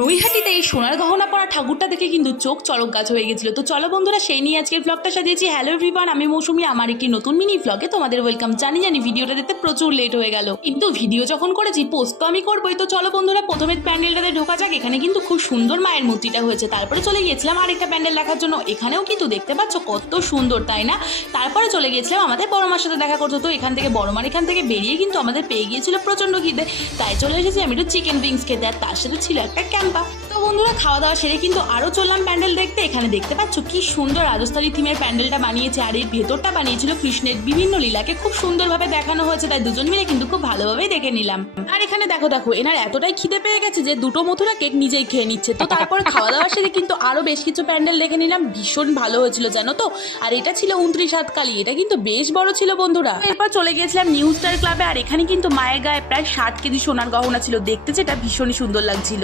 নৈহাটিতে এই সোনার গহনা পরা ঠাকুরটা দেখে কিন্তু চোখ চড়ক গাছ হয়ে গেছিল। তো চলো বন্ধুরা, সেই নিয়ে আজকের ব্লগটা সাজিয়েছি। হ্যালো এভরিওয়ান, আমি মৌসুমি, আমার একটি নতুন মিনি ব্লগে তোমাদের ওয়েলকাম। জানি ভিডিওটা দেখতে প্রচুর লেট হয়ে গেল, কিন্তু ভিডিও যখন করেছি পোস্ট তো আমি করবোই। তো চলো বন্ধুরা, প্রথমে প্যান্ডেলটাতে ঢোকা যাক। এখানে কিন্তু খুব সুন্দর মায়ের মূর্তিটা হয়েছে। তারপরে চলে গিয়েছিলাম আরেকটা প্যান্ডেল দেখার জন্য। এখানেও কিন্তু দেখতে পাচ্ছ কত সুন্দর, তাই না? তারপরে চলে গিয়েছিলাম আমাদের বড় মার সাথে দেখা করতে। তো এখান থেকে বড় মার এখান থেকে বেরিয়ে কিন্তু আমাদের পেয়ে গিয়েছিল প্রচন্ড খিদে, তাই চলে এসেছি আমি একটু চিকেন উইংস খেতে। আর তার সাথে ছিল একটা ক্যাম্পা। তো বন্ধুরা, খাওয়া দাওয়া সেরে কিন্তু আরো চললাম প্যান্ডেল দেখতে। এখানে দেখতে পাচ্ছ কি সুন্দর রাজস্থানী থিমের প্যান্ডেলটা বানিয়েছে, আর এর ভেতরটা বানিয়েছিল কৃষ্ণের বিভিন্ন লীলাকে খুব সুন্দরভাবে দেখানো হয়েছে। তাই দুজন মিলে কিন্তু খুব ভালোভাবেই দেখে নিলাম। আর এখানে দেখো এনার এতটাই খিদে পেয়ে গেছে যে দুটো মথুরা কেক নিজেই খেয়ে নিচ্ছে। তো তারপর খাওয়া দাওয়া সেরে কিন্তু আরো বেশ কিছু প্যান্ডেল দেখে নিলাম। ভীষণ ভালো হয়েছিল জানো তো। আর এটা ছিল 29 হাতকালি, এটা কিন্তু বেশ বড় ছিল বন্ধুরা। এরপর চলে গিয়েছিলাম নিউ স্টার ক্লাবে। আর এখানে কিন্তু মায়ের গায়ে প্রায় 60 কেজি সোনার গহনা ছিল, দেখতে যেটা ভীষণই সুন্দর লাগছিল।